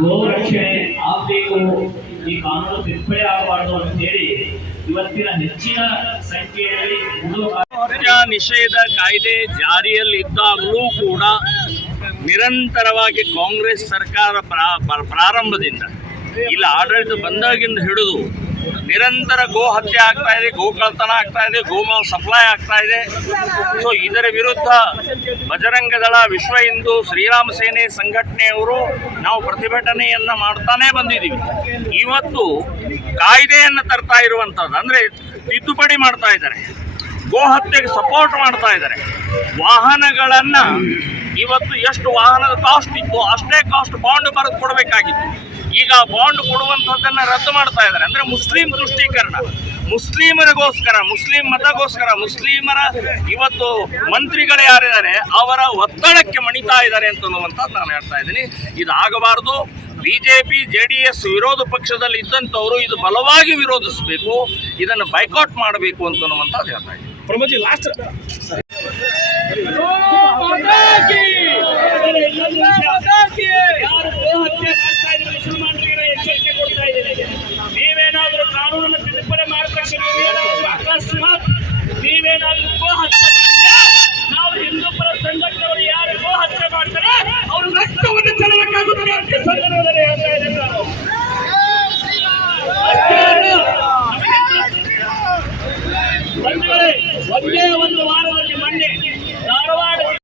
ಗೋರಕ್ಷಣೆ ಆಗಬೇಕು, ಈ ಕಾನೂನು ತಿದ್ದುಪಡಿ ಆಗಬಾರ್ದು ಅಂತ ಹೇಳಿ ಇವತ್ತಿನ ಹೆಚ್ಚಿನ ಸಂಖ್ಯೆಯಲ್ಲಿ ಹತ್ಯೆ ನಿಷೇಧ ಕಾಯ್ದೆ ಜಾರಿಯಲ್ಲಿದ್ದಾಗಲೂ ಕೂಡ ನಿರಂತರವಾಗಿ ಕಾಂಗ್ರೆಸ್ ಸರ್ಕಾರ ಪ್ರಾರಂಭದಿಂದ ಇಲ್ಲ ಆಡಳಿತ ಬಂದಾಗಿಂದ ಹಿಡಿದು ನಿರಂತರ ಗೋ ಹತ್ಯೆ ಆಗ್ತಾ ಇದೆ, ಗೋಕಳ್ತನ ಆಗ್ತಾ ಇದೆ, ಗೋಮಾಂಸ ಸಪ್ಲೈ ಆಗ್ತಾ ಇದೆ. ಸೊ ಇದರ ವಿರುದ್ಧ ಬಜರಂಗ ದಳ, ವಿಶ್ವ ಹಿಂದೂ, ಶ್ರೀರಾಮ ಸೇನೆ ಸಂಘಟನೆಯವರು ನಾವು ಪ್ರತಿಭಟನೆಯನ್ನ ಮಾಡ್ತಾನೆ ಬಂದಿದ್ದೀವಿ. ಇವತ್ತು ಕಾಯ್ದೆಯನ್ನು ತರ್ತಾ ಇರುವಂಥದ್ದು ಅಂದರೆ ತಿದ್ದುಪಡಿ ಮಾಡ್ತಾ ಇದ್ದಾರೆ, ಗೋ ಹತ್ಯೆಗೆ ಸಪೋರ್ಟ್ ಮಾಡ್ತಾ ಇದ್ದಾರೆ. ವಾಹನಗಳನ್ನು ಇವತ್ತು ಎಷ್ಟು ವಾಹನದ ಕಾಸ್ಟ್ ಇತ್ತು ಅಷ್ಟೇ ಕಾಸ್ಟ್ ಬಾಂಡ್ ಬರೆದು ಕೊಡಬೇಕಾಗಿತ್ತು. ಈಗ ಬಾಂಡ್ ಕೊಡುವಂಥದ್ದನ್ನು ರದ್ದು ಮಾಡ್ತಾ ಇದ್ದಾರೆ. ಅಂದರೆ ಮುಸ್ಲಿಂ ದೃಷ್ಟೀಕರಣ, ಮುಸ್ಲಿಮರಿಗೋಸ್ಕರ, ಮುಸ್ಲಿಂ ಮತಗೋಸ್ಕರ, ಮುಸ್ಲಿಮರ ಇವತ್ತು ಮಂತ್ರಿಗಳು ಯಾರಿದ್ದಾರೆ ಅವರ ಒತ್ತಡಕ್ಕೆ ಮಣಿತಾ ಇದ್ದಾರೆ ಅಂತನ್ನುವಂಥದ್ದು ನಾನು ಹೇಳ್ತಾ ಇದ್ದೀನಿ. ಇದಾಗಬಾರ್ದು. ಬಿಜೆಪಿ JDS ವಿರೋಧ ಪಕ್ಷದಲ್ಲಿ ಇದ್ದಂಥವರು ಇದು ಬಲವಾಗಿ ವಿರೋಧಿಸಬೇಕು, ಇದನ್ನು ಬೈಕಾಟ್ ಮಾಡಬೇಕು ಅಂತನ್ನುವಂಥದ್ದು ಹೇಳ್ತಾ ಇದ್ದೀನಿ. ಪ್ರಮೋಜಿ ಲಾಸ್ಟ್ ನೀವೇನಾದ್ರೂ ಕಾನೂನನ್ನು ತಿದ್ದುಪಡಿ ಮಾಡಿದ ಅಕಸ್ಮಾತ್ ನೀವೇನಾದ್ರೂ ಗೋ ಹತ್ಯೆ ಮಾಡಿದ್ರೆ ನಾವು ಹಿಂದೂ ಪರ ಸಂಘಟನೆಗಳು ಯಾರು ಗೋ ಹತ್ಯೆ ಮಾಡ್ತಾರೆ ಅವ್ರ ರಕ್ತವನ್ನು ಚೆಲ್ಲಬೇಕಾಗುತ್ತೆ.